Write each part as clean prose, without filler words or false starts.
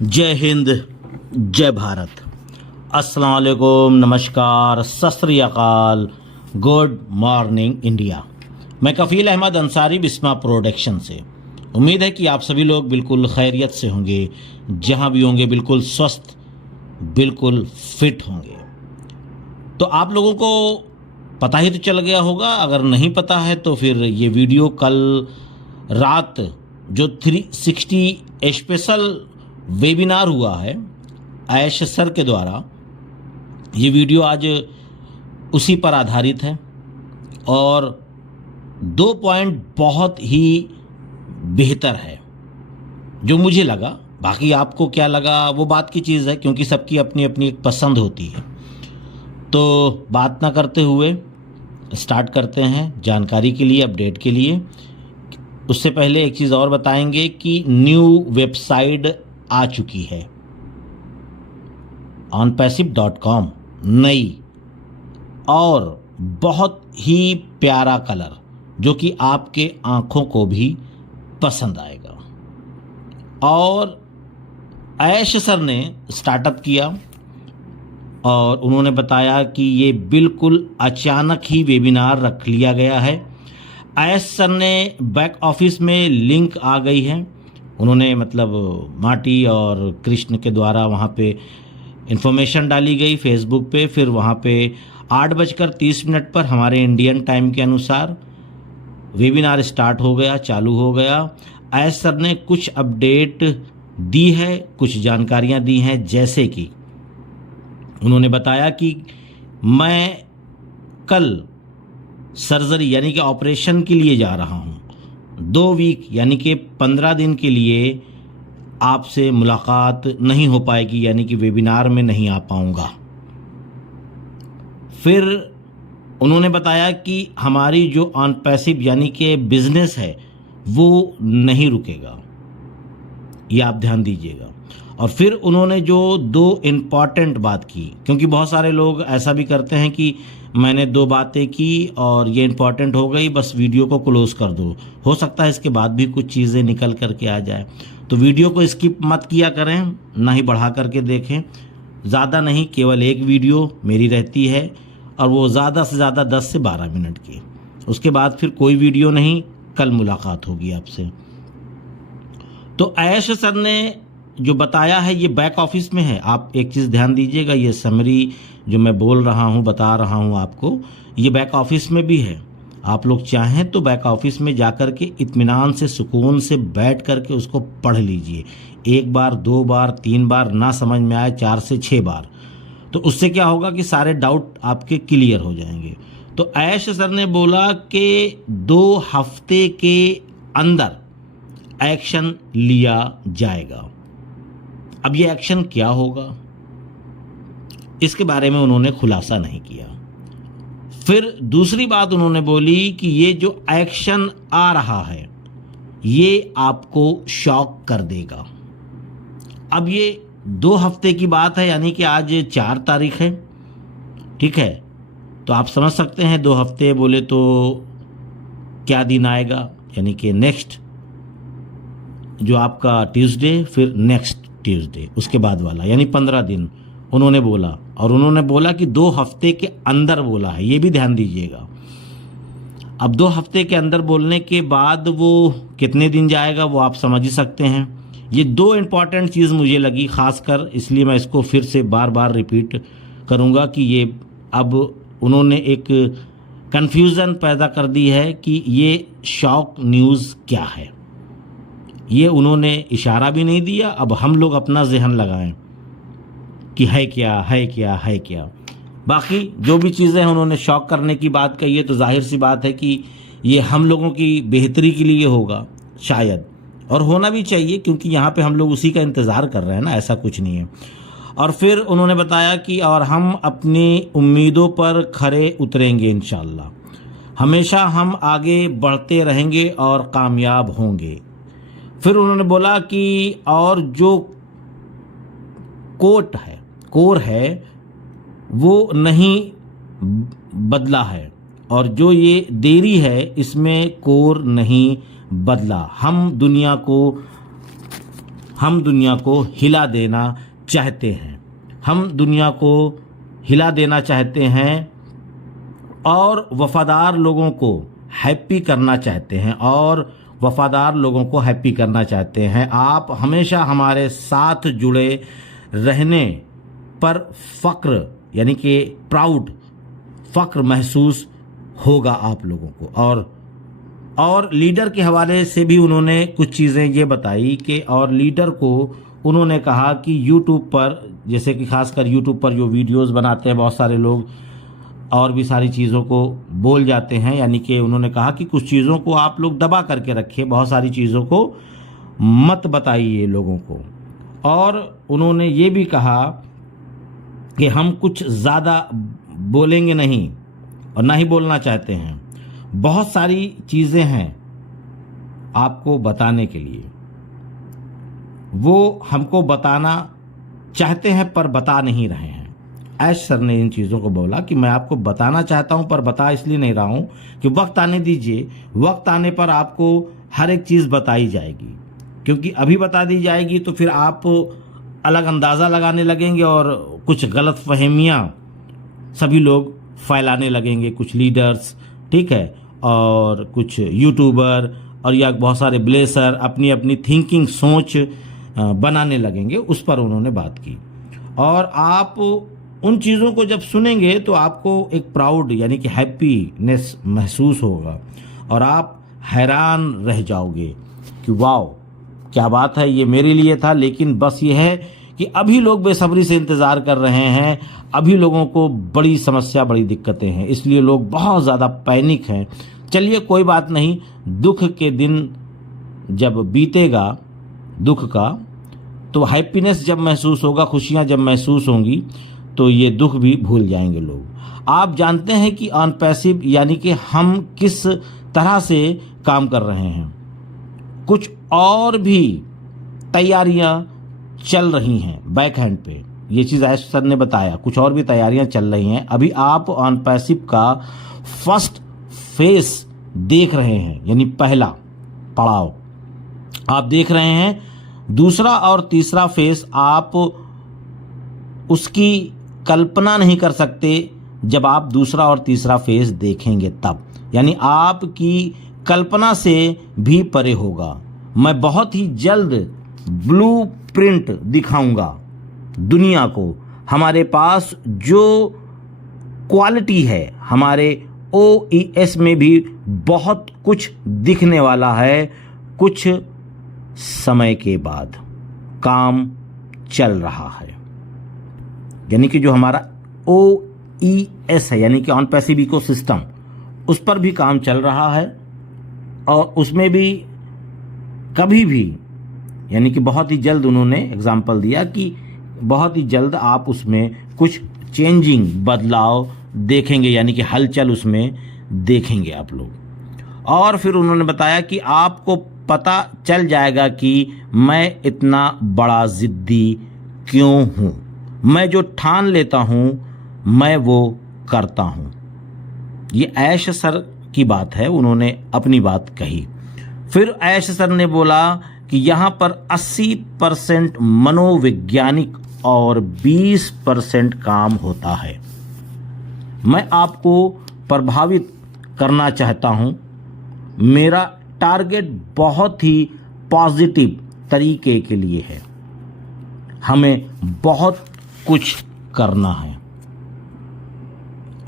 जय हिंद, जय भारत, अस्सलाम वालेकुम, नमस्कार, सत श्री अकाल, गुड मॉर्निंग इंडिया। मैं कफ़ील अहमद अंसारी बिस्मा प्रोडक्शन से। उम्मीद है कि आप सभी लोग बिल्कुल खैरियत से होंगे, जहां भी होंगे बिल्कुल स्वस्थ, बिल्कुल फिट होंगे। तो आप लोगों को पता ही तो चल गया होगा, अगर नहीं पता है तो फिर ये वीडियो कल रात जो 360 स्पेशल वेबिनार हुआ है आयश सर के द्वारा, ये वीडियो आज उसी पर आधारित है। और 2 पॉइंट बहुत ही बेहतर है जो मुझे लगा, बाकी आपको क्या लगा वो बात की चीज़ है, क्योंकि सबकी अपनी अपनी एक पसंद होती है। तो बात ना करते हुए स्टार्ट करते हैं जानकारी के लिए, अपडेट के लिए। उससे पहले एक चीज़ और बताएंगे कि न्यू वेबसाइट आ चुकी है onpassive.com, नई और बहुत ही प्यारा कलर जो कि आपके आंखों को भी पसंद आएगा। और ऐश सर ने स्टार्टअप किया और उन्होंने बताया कि ये बिल्कुल अचानक ही वेबिनार रख लिया गया है। ऐश सर ने बैक ऑफिस में लिंक आ गई है, उन्होंने मतलब माटी और कृष्ण के द्वारा वहाँ पे इन्फॉर्मेशन डाली गई फेसबुक पे। फिर वहाँ पे 8:30 पर हमारे इंडियन टाइम के अनुसार वेबिनार स्टार्ट हो गया, चालू हो गया। ऐश सर ने कुछ अपडेट दी है, कुछ जानकारियाँ दी हैं, जैसे कि उन्होंने बताया कि मैं कल सर्जरी यानी कि ऑपरेशन के लिए जा रहा हूँ, 2 वीक यानी कि 15 दिन के लिए आपसे मुलाकात नहीं हो पाएगी, यानी कि वेबिनार में नहीं आ पाऊँगा। फिर उन्होंने बताया कि हमारी जो ऑन पैसिव यानी कि बिजनेस है वो नहीं रुकेगा, ये आप ध्यान दीजिएगा। और फिर उन्होंने जो 2 इम्पॉर्टेंट बात की, क्योंकि बहुत सारे लोग ऐसा भी करते हैं कि मैंने 2 बातें की और ये इम्पॉर्टेंट हो गई, बस वीडियो को क्लोज कर दो। हो सकता है इसके बाद भी कुछ चीज़ें निकल करके आ जाए, तो वीडियो को स्किप मत किया करें, ना ही बढ़ा करके देखें। ज़्यादा नहीं, केवल एक वीडियो मेरी रहती है और वो ज़्यादा से ज़्यादा 10 से 12 मिनट की। उसके बाद फिर कोई वीडियो नहीं, कल मुलाकात होगी आपसे। तो ऐश सर ने जो बताया है ये बैक ऑफिस में है। आप एक चीज़ ध्यान दीजिएगा, ये समरी जो मैं बोल रहा हूँ, बता रहा हूँ आपको, ये बैक ऑफिस में भी है। आप लोग चाहें तो बैक ऑफिस में जाकर के इत्मीनान से, सुकून से बैठ करके उसको पढ़ लीजिए। 1 बार, 2 बार, 3 बार ना समझ में आए, 4 से 6 बार, तो उससे क्या होगा कि सारे डाउट आपके क्लियर हो जाएंगे। तो ऐश सर ने बोला कि 2 हफ्ते के अंदर एक्शन लिया जाएगा। अब ये एक्शन क्या होगा इसके बारे में उन्होंने खुलासा नहीं किया। फिर दूसरी बात उन्होंने बोली कि ये जो एक्शन आ रहा है ये आपको शॉक कर देगा। अब ये 2 हफ्ते की बात है, यानी कि आज 4 तारीख है, ठीक है। तो आप समझ सकते हैं 2 हफ्ते बोले तो क्या दिन आएगा, यानी कि नेक्स्ट जो आपका ट्यूसडे, फिर नेक्स्ट ट्यूसडे, उसके बाद वाला, यानी 15 दिन उन्होंने बोला। और उन्होंने बोला कि 2 हफ्ते के अंदर बोला है, ये भी ध्यान दीजिएगा। अब 2 हफ्ते के अंदर बोलने के बाद वो कितने दिन जाएगा वो आप समझ ही सकते हैं। ये 2 इम्पॉर्टेंट चीज़ मुझे लगी खासकर, इसलिए मैं इसको फिर से बार बार रिपीट करूँगा कि ये अब उन्होंने एक कन्फ्यूज़न पैदा कर दी है कि ये शॉक न्यूज़ क्या है। ये उन्होंने इशारा भी नहीं दिया, अब हम लोग अपना जहन लगाएं कि है क्या, है क्या, है क्या। बाकी जो भी चीज़ें हैं उन्होंने शॉक करने की बात कही है, तो जाहिर सी बात है कि ये हम लोगों की बेहतरी के लिए होगा शायद, और होना भी चाहिए, क्योंकि यहाँ पे हम लोग उसी का इंतज़ार कर रहे हैं ना, ऐसा कुछ नहीं है। और फिर उन्होंने बताया कि और हम अपनी उम्मीदों पर खरे उतरेंगे इंशाअल्लाह, हमेशा हम आगे बढ़ते रहेंगे और कामयाब होंगे। फिर उन्होंने बोला कि और जो कोर है वो नहीं बदला है, और जो ये देरी है इसमें कोर नहीं बदला। हम दुनिया को हम दुनिया को हिला देना चाहते हैं, हम दुनिया को हिला देना चाहते हैं और वफ़ादार लोगों को हैप्पी करना चाहते हैं और वफ़ादार लोगों को हैप्पी करना चाहते हैं। आप हमेशा हमारे साथ जुड़े रहने पर फ़क्र यानी कि प्राउड फ़क्र महसूस होगा आप लोगों को। और लीडर के हवाले से भी उन्होंने कुछ चीज़ें ये बताई कि और लीडर को उन्होंने कहा कि यूट्यूब पर, जैसे कि खासकर यूट्यूब पर जो वीडियोस बनाते हैं बहुत सारे लोग और भी सारी चीज़ों को बोल जाते हैं, यानी कि उन्होंने कहा कि कुछ चीज़ों को आप लोग दबा करके रखिए, बहुत सारी चीज़ों को मत बताइए लोगों को। और उन्होंने ये भी कहा कि हम कुछ ज़्यादा बोलेंगे नहीं और ना ही बोलना चाहते हैं, बहुत सारी चीज़ें हैं आपको बताने के लिए, वो हमको बताना चाहते हैं पर बता नहीं रहे हैं। ऐश सर ने इन चीज़ों को बोला कि मैं आपको बताना चाहता हूं पर बता इसलिए नहीं रहा हूं कि वक्त आने दीजिए, वक्त आने पर आपको हर एक चीज़ बताई जाएगी, क्योंकि अभी बता दी जाएगी तो फिर आप अलग अंदाज़ा लगाने लगेंगे और कुछ गलत फहमियाँ सभी लोग फैलाने लगेंगे, कुछ लीडर्स, ठीक है, और कुछ यूट्यूबर और या बहुत सारे ब्लेसर अपनी अपनी थिंकिंग सोच बनाने लगेंगे। उस पर उन्होंने बात की। और आप उन चीज़ों को जब सुनेंगे तो आपको एक प्राउड यानी कि हैप्पीनेस महसूस होगा और आप हैरान रह जाओगे कि वाह क्या बात है, ये मेरे लिए था। लेकिन बस ये है कि अभी लोग बेसब्री से इंतज़ार कर रहे हैं, अभी लोगों को बड़ी समस्या, बड़ी दिक्कतें हैं, इसलिए लोग बहुत ज़्यादा पैनिक हैं। चलिए कोई बात नहीं, दुख के दिन जब बीतेगा दुख का तो हैप्पीनेस जब महसूस होगा, खुशियाँ जब महसूस होंगी तो ये दुख भी भूल जाएंगे लोग। आप जानते हैं कि ऑन पैसिव यानी कि हम किस तरह से काम कर रहे हैं, कुछ और भी तैयारियां चल रही हैं बैक हैंड पे, ये चीज़ ऐश सर ने बताया, कुछ और भी तैयारियां चल रही हैं। अभी आप ऑन पैसिव का फर्स्ट फेस देख रहे हैं, यानी पहला पड़ाव आप देख रहे हैं। दूसरा और तीसरा फेस आप उसकी कल्पना नहीं कर सकते जब आप दूसरा और तीसरा फेस देखेंगे तब, यानी आपकी कल्पना से भी परे होगा। मैं बहुत ही जल्द ब्लूप्रिंट दिखाऊंगा दुनिया को। हमारे पास जो क्वालिटी है, हमारे OES में भी बहुत कुछ दिखने वाला है। कुछ समय के बाद काम चल रहा है, यानी कि जो हमारा OES है यानी कि ऑन पैसिव इकोसिस्टम, उस पर भी काम चल रहा है। और उसमें भी कभी भी यानी कि बहुत ही जल्द उन्होंने एग्जाम्पल दिया कि बहुत ही जल्द आप उसमें कुछ चेंजिंग, बदलाव देखेंगे, यानी कि हलचल उसमें देखेंगे आप लोग। और फिर उन्होंने बताया कि आपको पता चल जाएगा कि मैं इतना बड़ा ज़िद्दी क्यों हूँ, मैं जो ठान लेता हूँ मैं वो करता हूँ। ये ऐश सर की बात है, उन्होंने अपनी बात कही। फिर ऐश सर ने बोला कि यहाँ पर 80% मनोवैज्ञानिक और 20% काम होता है। मैं आपको प्रभावित करना चाहता हूँ। मेरा टारगेट बहुत ही पॉजिटिव तरीके के लिए है। हमें बहुत कुछ करना है।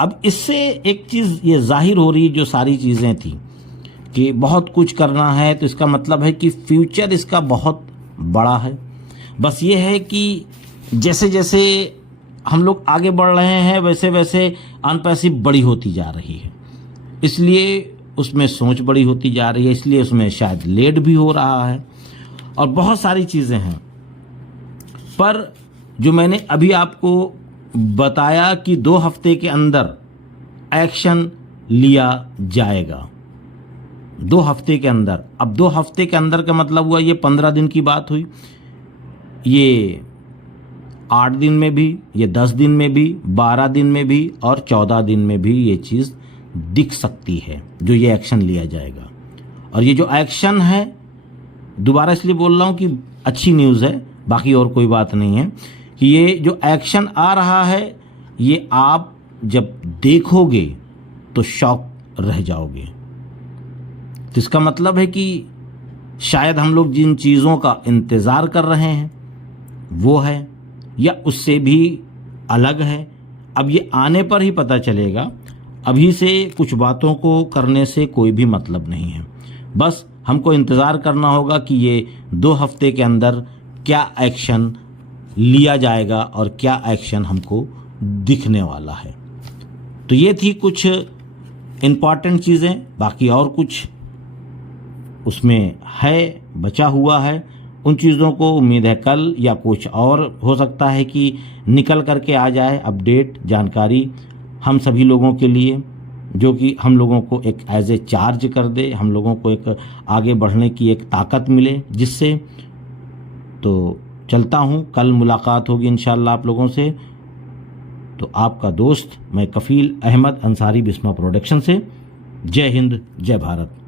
अब इससे एक चीज़ ये जाहिर हो रही, जो सारी चीज़ें थी कि बहुत कुछ करना है, तो इसका मतलब है कि फ्यूचर इसका बहुत बड़ा है। बस ये है कि जैसे जैसे हम लोग आगे बढ़ रहे हैं वैसे वैसे ऑन पैसिव बड़ी होती जा रही है, इसलिए उसमें सोच बड़ी होती जा रही है, इसलिए उसमें शायद लेट भी हो रहा है और बहुत सारी चीज़ें हैं। पर जो मैंने अभी आपको बताया कि 2 हफ्ते के अंदर एक्शन लिया जाएगा, 2 हफ्ते के अंदर। अब 2 हफ्ते के अंदर का मतलब हुआ ये 15 दिन की बात हुई, ये 8 दिन में भी, ये 10 दिन में भी, 12 दिन में भी और 14 दिन में भी ये चीज़ दिख सकती है जो ये एक्शन लिया जाएगा। और ये जो एक्शन है, दोबारा इसलिए बोल रहा हूँ कि अच्छी न्यूज़ है, बाकी और कोई बात नहीं है कि ये जो एक्शन आ रहा है ये आप जब देखोगे तो शॉक रह जाओगे। तो इसका मतलब है कि शायद हम लोग जिन चीज़ों का इंतज़ार कर रहे हैं वो है या उससे भी अलग है। अब ये आने पर ही पता चलेगा, अभी से कुछ बातों को करने से कोई भी मतलब नहीं है। बस हमको इंतज़ार करना होगा कि ये 2 हफ्ते के अंदर क्या एक्शन लिया जाएगा और क्या एक्शन हमको दिखने वाला है। तो ये थी कुछ इम्पॉर्टेंट चीज़ें, बाकी और कुछ उसमें है बचा हुआ है। उन चीज़ों को उम्मीद है कल या कुछ और हो सकता है कि निकल करके आ जाए अपडेट जानकारी हम सभी लोगों के लिए, जो कि हम लोगों को एक एज ए चार्ज कर दे, हम लोगों को एक आगे बढ़ने की एक ताकत मिले जिससे। तो चलता हूँ, कल मुलाकात होगी इंशाल्लाह आप लोगों से। तो आपका दोस्त मैं कफील अहमद अंसारी बिस्मा प्रोडक्शन से। जय हिंद, जय भारत।